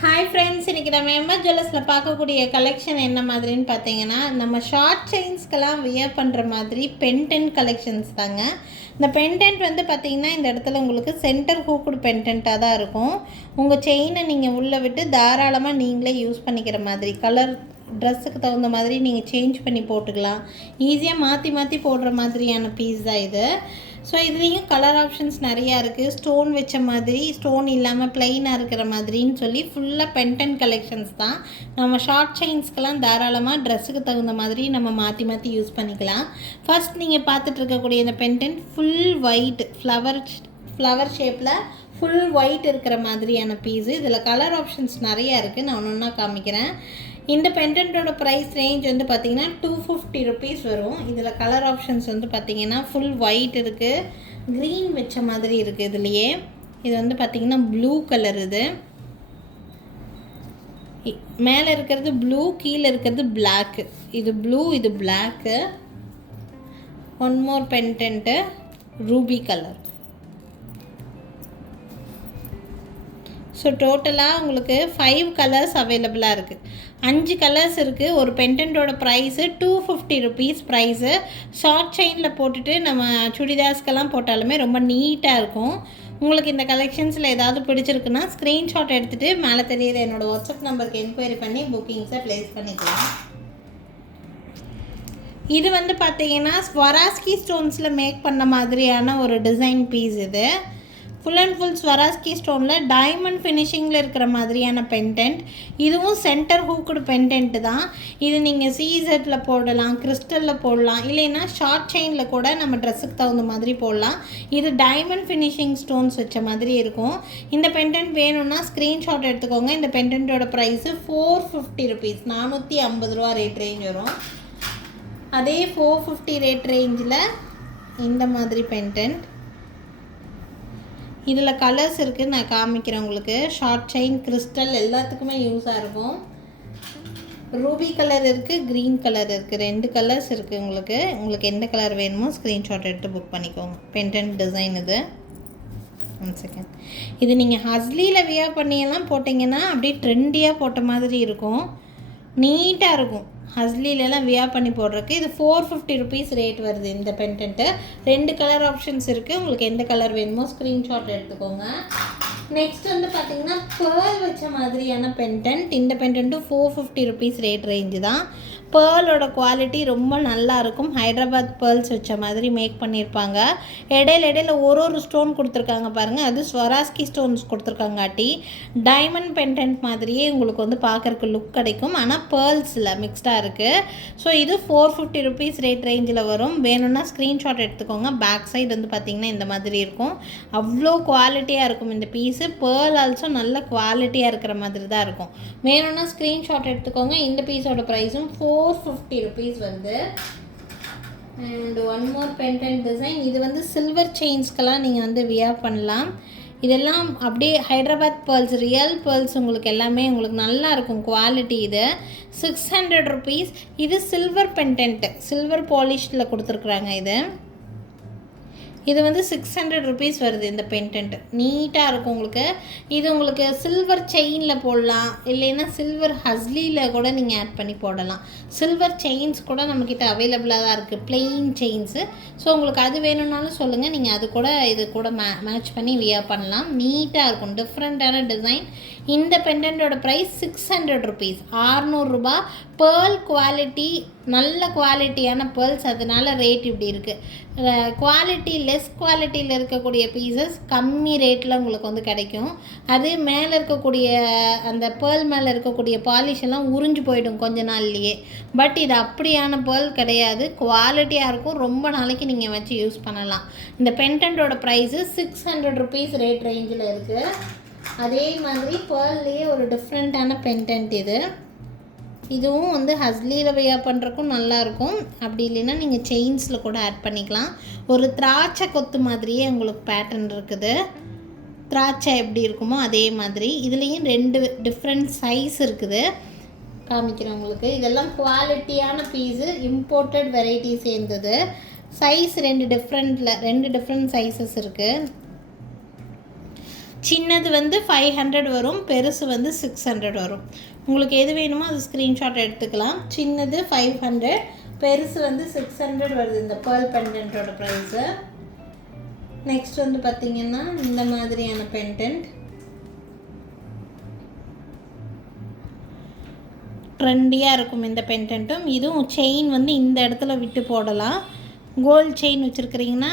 Hi friends, இன்றைக்கி நம்ம MS ஜுவல்லர்ஸில் பார்க்கக்கூடிய கலெக்ஷன் என்ன மாதிரின்னு பார்த்தீங்கன்னா, நம்ம ஷார்ட் செயின்ஸ்க்கெல்லாம் வியர் பண்ணுற மாதிரி பென்டென்ட் கலெக்ஷன்ஸ் தாங்க. இந்த பென்டென்ட் வந்து பார்த்திங்கன்னா, இந்த இடத்துல உங்களுக்கு சென்டர் ஹூக்குடு பென்டென்ட்டாக தான் இருக்கும். உங்கள் செயினை நீங்கள் உள்ளே விட்டு தாராளமாக நீங்களே யூஸ் பண்ணிக்கிற மாதிரி, கலர் ட்ரெஸ்ஸுக்கு தகுந்த மாதிரி நீங்கள் சேஞ்ச் பண்ணி போட்டுக்கலாம். ஈஸியாக மாற்றி மாற்றி போடுற மாதிரியான பீஸ் தான் இது. ஸோ இதுலேயும் கலர் ஆப்ஷன்ஸ் நிறையா இருக்குது. ஸ்டோன் வச்ச மாதிரி, ஸ்டோன் இல்லாமல் ப்ளைனாக இருக்கிற மாதிரின்னு சொல்லி ஃபுல்லாக பென்டென்ட் கலெக்ஷன்ஸ் தான். நம்ம ஷார்ட் செயின்ஸ்க்கெல்லாம் தாராளமாக ட்ரெஸ்ஸுக்கு தகுந்த மாதிரி நம்ம மாற்றி மாற்றி யூஸ் பண்ணிக்கலாம். ஃபர்ஸ்ட் நீங்கள் பார்த்துட்டு இருக்கக்கூடிய இந்த பென்டென்ட் ஃபுல் ஒயிட் ஃப்ளவர் ஷேப்பில் ஃபுல் ஒயிட் இருக்கிற மாதிரியான பீஸு. இதில் கலர் ஆப்ஷன்ஸ் நிறையா இருக்குது. நான் ஒன்று ஒன்றா காமிக்கிறேன். இந்த பென்டென்ட்டோட ப்ரைஸ் ரேஞ்ச் வந்து பார்த்திங்கன்னா 250 ருபீஸ் வரும். இதில் கலர் ஆப்ஷன்ஸ் வந்து பார்த்திங்கன்னா ஃபுல் ஒயிட் இருக்குது, க்ரீன் வச்ச மாதிரி இருக்குது. இதுலேயே இது வந்து பார்த்திங்கன்னா ப்ளூ கலர். இது மேலே இருக்கிறது ப்ளூ, கீழே இருக்கிறது பிளாக்கு. இது ப்ளூ, இது black. One more pendant ruby colour. So டோட்டலாக உங்களுக்கு 5 கலர்ஸ் அவைலபிளாக இருக்குது. 5 கலர்ஸ் இருக்குது. ஒரு பென்டென்ட்டோட ப்ரைஸு 250 ருபீஸ் ப்ரைஸு. ஷார்ட் செயினில் போட்டுட்டு நம்ம சுடிதார்ஸ்க்கெல்லாம் போட்டாலுமே ரொம்ப நீட்டாக இருக்கும். உங்களுக்கு இந்த கலெக்ஷன்ஸில் ஏதாவது பிடிச்சிருக்குன்னா ஸ்க்ரீன்ஷாட் எடுத்துகிட்டு மேலே தெரியுற என்னோடய வாட்ஸ்அப் நம்பருக்கு என்கொயரி பண்ணி புக்கிங்ஸை ப்ளேஸ் பண்ணிக்கலாம். இது வந்து பார்த்திங்கன்னா ஸ்வராஸ்கி ஸ்டோன்ஸில் மேக் பண்ண மாதிரியான ஒரு டிசைன் பீஸ். இது ஃபுல் அண்ட் ஃபுல் ஸ்வராஸ்கி ஸ்டோனில் டைமண்ட் ஃபினிஷிங்கில் இருக்கிற மாதிரியான பென்டென்ட். இதுவும் சென்டர் ஹூக்குடு பென்டென்ட்டு தான். இது நீங்கள் சீசெட்டில் போடலாம், கிறிஸ்டலில் போடலாம், இல்லைன்னா ஷார்ட் செயினில் கூட நம்ம ட்ரெஸ்ஸுக்கு தகுந்த மாதிரி போடலாம். இது டைமண்ட் ஃபினிஷிங் ஸ்டோன்ஸ் வச்ச மாதிரி இருக்கும். இந்த பென்டென்ட் வேணும்னா ஸ்க்ரீன்ஷாட் எடுத்துக்கோங்க. இந்த பென்டென்ட்டோட ப்ரைஸு 450 ருபீஸ், 450 ரூபா ரேட் ரேஞ்ச் வரும். அதே 450 ரேட் ரேஞ்சில் இந்த மாதிரி பென்டென்ட். இதில் கலர்ஸ் இருக்குது, நான் காமிக்கிறேன் உங்களுக்கு. ஷார்ட் செயின், கிறிஸ்டல் எல்லாத்துக்குமே யூஸாக இருக்கும். ரூபி கலர் இருக்குது, க்ரீன் கலர் இருக்குது. 2 கலர்ஸ் இருக்குது உங்களுக்கு எந்த கலர் வேணுமோ ஸ்க்ரீன்ஷாட் எடுத்து புக் பண்ணிக்கோங்க. பென்டென்ட் டிசைன் இது. 1 செகண்ட். இது நீங்கள் ஹஸ்லியில் வியர் பண்ணியெல்லாம் போட்டிங்கன்னா அப்படியே ட்ரெண்டியாக போட்ட மாதிரி இருக்கும், நீட்டாக இருக்கும். ஹஸ்லிலெலாம் வியர் பண்ணி போடுறதுக்கு இது 450 ருபீஸ் ரேட் வருது. இந்த பென்டென்ட்டு 2 கலர் ஆப்ஷன்ஸ் இருக்குது. உங்களுக்கு எந்த கலர் வேணுமோ ஸ்க்ரீன்ஷாட் எடுத்துக்கோங்க. நெக்ஸ்ட் வந்து பார்த்திங்கன்னா பேர்ல் வச்ச மாதிரியான பென்டென்ட். இந்த பென்டென்ட்டு 450 ருபீஸ் ரேட் ரேஞ்சு தான். பேர்லோட குவாலிட்டி ரொம்ப நல்லா இருக்கும். ஹைதராபாத் பேர்ல்ஸ் வச்ச மாதிரி மேக் பண்ணியிருப்பாங்க. இடையில ஒரு ஸ்டோன் கொடுத்துருக்காங்க பாருங்கள், அது ஸ்வராஸ்கி ஸ்டோன்ஸ் கொடுத்துருக்காங்காட்டி டைமண்ட் பென்டென்ட் மாதிரியே உங்களுக்கு வந்து பார்க்குறக்கு லுக் கிடைக்கும். ஆனால் பேர்ல்ஸில் மிக்ஸ்டாக இருக்குது. ஸோ இது 450 ருபீஸ் ரேட் ரேஞ்சில் வரும். வேணும்னா ஸ்க்ரீன்ஷாட் எடுத்துக்கோங்க. பேக் சைடு வந்து பார்த்திங்கன்னா இந்த மாதிரி இருக்கும். அவ்வளோ குவாலிட்டியாக இருக்கும் இந்த பீஸு. பேர்ல் ஆல்சோ நல்ல குவாலிட்டியாக இருக்கிற மாதிரி தான் இருக்கும். வேணும்னா ஸ்க்ரீன்ஷாட் எடுத்துக்கோங்க. இந்த பீஸோட ப்ரைஸும் 450 ருபீஸ் வந்து. And one more pendant design. இது வந்து சில்வர் செயின்ஸ்க்கெல்லாம் நீங்கள் வந்து வியர் பண்ணலாம். இதெல்லாம் அப்படியே ஹைதராபாத் பேர்ல்ஸ், ரியல் பேர்ல்ஸ் உங்களுக்கு எல்லாமே உங்களுக்கு நல்லா இருக்கும் குவாலிட்டி. இது 600 ருபீஸ். இது சில்வர் பென்டென்ட்டு, சில்வர் பாலிஷ்டில் கொடுத்துருக்குறாங்க. இது வந்து 600 ருபீஸ் வருது. இந்த பென்டென்ட் நீட்டாக இருக்கும் உங்களுக்கு. இது உங்களுக்கு சில்வர் செயினில் போடலாம், இல்லைன்னா சில்வர் ஹஸ்லியில் கூட நீங்கள் ஆட் பண்ணி போடலாம். சில்வர் செயின்ஸ் கூட நம்மக்கிட்ட அவைலபிளாக தான் இருக்குது, பிளெயின் செயின்ஸு. ஸோ உங்களுக்கு அது வேணும்னாலும் சொல்லுங்கள், நீங்கள் அது கூட இது கூட மேட்ச் பண்ணி வியர் பண்ணலாம். நீட்டாக இருக்கும், டிஃப்ரெண்ட்டான டிசைன். இந்த பென்டென்ட்டோட ப்ரைஸ் 600 ருபீஸ், 600 ரூபா. பேர்ல் குவாலிட்டி, நல்ல குவாலிட்டியான பேர்ல்ஸ், அதனால ரேட் இப்படி இருக்குது. குவாலிட்டி லெஸ் குவாலிட்டியில் இருக்கக்கூடிய பீசஸ் கம்மி ரேட்டில் உங்களுக்கு வந்து கிடைக்கும். அது மேலே இருக்கக்கூடிய அந்த பேர்ல் மேலே இருக்கக்கூடிய பாலிஷ் எல்லாம் உறிஞ்சு போயிடும் கொஞ்ச நாள்லேயே. பட் இது அப்படியான பேர்ல் கிடையாது, குவாலிட்டியாக இருக்கும். ரொம்ப நாளைக்கு நீங்கள் வச்சு யூஸ் பண்ணலாம். இந்த பென்டென்ட்டோட ப்ரைஸு 600 ருபீஸ் ரேட் ரேஞ்சில் இருக்குது. அதே மாதிரி பேர்ல்லையே ஒரு டிஃப்ரெண்ட்டான பென்டென்ட் இதுவும் வந்து ஹஸ்லியில் வியர் பண்ணுறக்கும் நல்லாயிருக்கும். அப்படி இல்லைன்னா நீங்கள் செயின்ஸில் கூட ஆட் பண்ணிக்கலாம். ஒரு திராட்சை கொத்து மாதிரியே உங்களுக்கு பேட்டர்ன் இருக்குது. திராட்சை எப்படி இருக்குமோ அதே மாதிரி. இதுலேயும் 2 டிஃப்ரெண்ட் சைஸ் இருக்குது, காமிக்கிறேன் உங்களுக்கு. இதெல்லாம் குவாலிட்டியான பீஸு, இம்போர்ட்டட் வெரைட்டி சேர்ந்தது. சைஸ் 2 டிஃப்ரெண்ட் சைஸஸ் இருக்குது. சின்னது வந்து 500 வரும், பெருசு வந்து 600 வரும். உங்களுக்கு எது வேணுமோ அது ஸ்க்ரீன்ஷாட் எடுத்துக்கலாம். சின்னது 500, பெருசு வந்து 600 வருது இந்த பேர்ல் பெண்டன்ட்டோட ப்ரைஸு. நெக்ஸ்ட் வந்து பார்த்திங்கன்னா இந்த மாதிரியான பெண்டன்ட் ட்ரெண்டியாக இருக்கும். இந்த பெண்டன்ட்டும் இதுவும் செயின் வந்து இந்த இடத்துல விட்டு போடலாம். கோல்டு செயின் வச்சுருக்கிறீங்கன்னா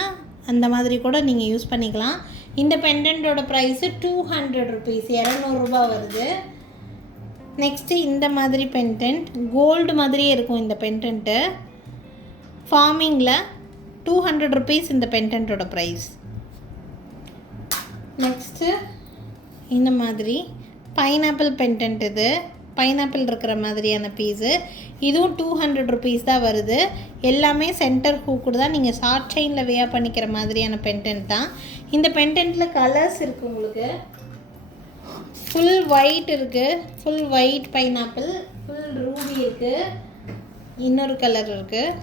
அந்த மாதிரி கூட நீங்கள் யூஸ் பண்ணிக்கலாம். இந்த பெண்டன்ட்டோட ப்ரைஸு 200 ருபீஸ், 200 ரூபா வருது. நெக்ஸ்ட்டு இந்த மாதிரி பெண்டன்ட் கோல்டு மாதிரியே இருக்கும். இந்த பெண்டன்ட்டு ஃபார்மிங்கில் 200 ருபீஸ் இந்த பெண்டன்ட்டோட ப்ரைஸ். நெக்ஸ்ட்டு இந்த மாதிரி பைனாப்பிள் பெண்டன்ட், இது பைனாப்பிள் இருக்கிற மாதிரியான பீஸு, இதுவும் 200 ருபீஸ் தான் வருது. எல்லாமே சென்டர் ஹூக்குடு தான், நீங்கள் ஷார்ட் செயினில் வேர் பண்ணிக்கிற மாதிரியான பெண்டன்ட் தான். இந்த பெண்டன்ட்டில் கலர்ஸ் இருக்குது உங்களுக்கு. ஃபுல் ஒயிட் இருக்குது, full white pineapple, full Ruby இருக்குது, இன்னொரு கலர் இருக்குது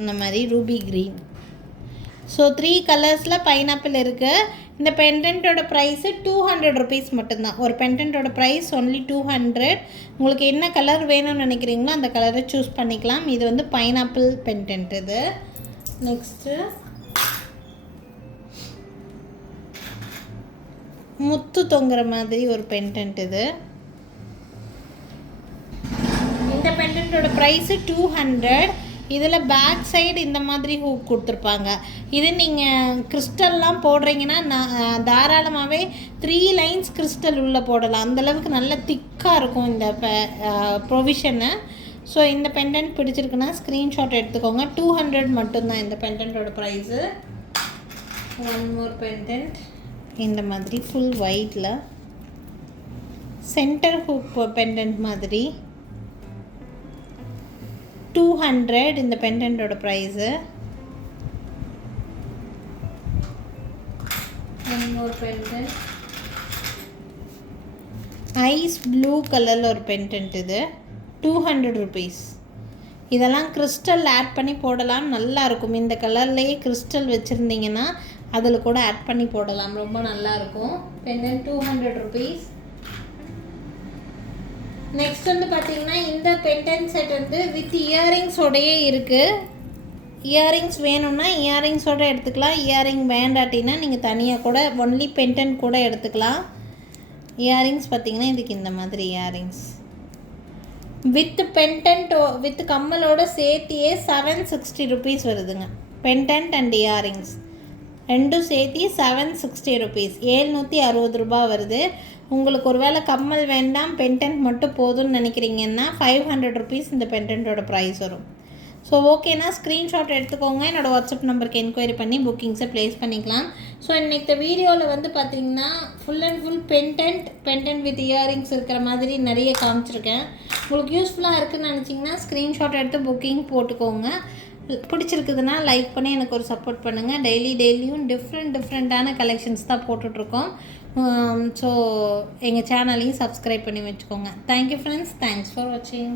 இந்த மாதிரி ரூபி க்ரீன். ஸோ 3 கலர்ஸில் பைனாப்பிள் இருக்குது. இந்த பெண்டன்ட்டோட ப்ரைஸு 200 ருபீஸ் மட்டும்தான். ஒரு பெண்டன்ட்டோட ப்ரைஸ் ஒன்லி 200. உங்களுக்கு என்ன கலர் வேணும்னு நினைக்கிறீங்களோ அந்த கலரை சூஸ் பண்ணிக்கலாம். இது வந்து பைனாப்பிள் பெண்டன்ட் இது. நெக்ஸ்ட்டு முத்து தொங்குற மாதிரி ஒரு பெண்டன்ட் இது. இந்த பெண்டன்ட்டோட ப்ரைஸு 200. இதில் பேக் சைடு இந்த மாதிரி ஹூக் கொடுத்துருப்பாங்க. இது நீங்கள் கிறிஸ்டல்லாம் போடுறீங்கன்னா தாராளமாகவே 3 லைன்ஸ் கிறிஸ்டல் உள்ளே போடலாம். அந்தளவுக்கு நல்ல திக்காக இருக்கும் இந்த ப்ரொவிஷனு. ஸோ இந்த பெண்டன்ட் பிடிச்சிருக்குன்னா ஸ்க்ரீன்ஷாட் எடுத்துக்கோங்க. 200 மட்டும்தான் இந்த பெண்டன்ட்டோட ப்ரைஸு. ஒன் மோர் பெண்டன்ட் இந்த மாதிரி ஃபுல் ஒயிட்டில் சென்டர் ஹூக் பெண்டன்ட் மாதிரி 200 இந்த பெண்டன்ட்டோட price. One more pendant is blue கலரில் ஒரு பெண்டன்ட், இது 200 ருபீஸ். இதெல்லாம் கிறிஸ்டல் ஆட் பண்ணி போடலாம், நல்லாயிருக்கும். இந்த கலர்லேயே கிறிஸ்டல் வச்சுருந்தீங்கன்னா அதில் கூட ஆட் பண்ணி போடலாம், ரொம்ப நல்லாயிருக்கும். Pendant 200 rupees. நெக்ஸ்ட் வந்து பார்த்திங்கன்னா இந்த பெண்டன்ட் செட் வந்து வித் இயரிங்ஸோடையே இருக்குது. இயரிங்ஸ் வேணும்னா இயரிங்ஸோடு எடுத்துக்கலாம். இயரிங் வேண்டாட்டினா நீங்கள் தனியாக கூட ஒன்லி பெண்டன்ட் கூட எடுத்துக்கலாம். இயரிங்ஸ் பார்த்திங்கன்னா இதுக்கு இந்த மாதிரி இயரிங்ஸ் வித் பெண்டன்ட் வித் கம்மலோட சேர்த்தியே 760 ருபீஸ் வருதுங்க. பெண்டன்ட் அண்ட் இயரிங்ஸ் ரெண்டும் சேர்த்தி 760 ருபீஸ், 760 ரூபா வருது. உங்களுக்கு ஒரு வேளை கம்மல் வேண்டாம் பெண்டன்ட் மட்டும் போதும்னு நினைக்கிறீங்கன்னா 500 ருபீஸ் இந்த பெண்டன்ட்டோட ப்ரைஸ் வரும். ஸோ ஓகேனா ஸ்க்ரீன்ஷாட் எடுத்துக்கோங்க. என்னோடய வாட்ஸ்அப் நம்பருக்கு என்கொயரி பண்ணி புக்கிங்ஸை ப்ளேஸ் பண்ணிக்கலாம். ஸோ இன்றைக்கி வீடியோவில் வந்து பார்த்திங்கன்னா full and full pendant with earrings இருக்கிற மாதிரி நிறைய காமிச்சிருக்கேன். உங்களுக்கு யூஸ்ஃபுல்லாக இருக்குதுன்னு நினச்சிங்கன்னா ஸ்க்ரீன்ஷாட் எடுத்து புக்கிங் போட்டுக்கோங்க. பிடிச்சிருக்குதுன்னா லைக் பண்ணி எனக்கு ஒரு சப்போர்ட் பண்ணுங்கள். டெய்லியும் டிஃப்ரெண்ட்டான கலெக்ஷன்ஸ் தான் போட்டுட்ருக்கோம். ஸோ எங்கள் சேனலையும் சப்ஸ்கிரைப் பண்ணி வச்சுக்கோங்க. தேங்க்யூ ஃப்ரெண்ட்ஸ், தேங்க்ஸ் ஃபார் வாட்சிங்.